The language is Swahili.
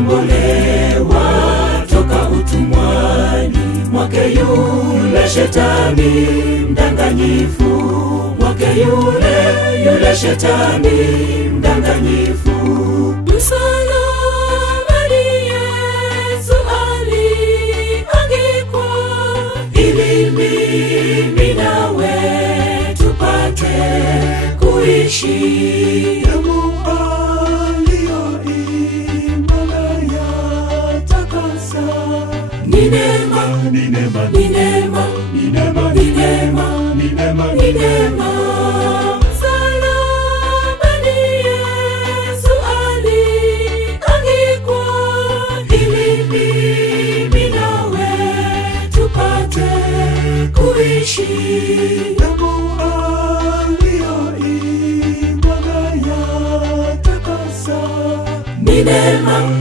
tumekombolewa toka utumwani mwake yule shetani mdanganyifu, mwake yule shetani mdanganyifu. Msalabani Yesu aliangikwa ili mimi nawe tupate kuishi. Damu aliyoimwaga yatakasa. Ni neema, ni neema, ni neema, ni neema, ni neema, ni neema, ni neema. Msalabani Yesu aliangikwa ili mimi nawe tupate kuishi. Damu aliyoimwaga yatakasa. Ni neema.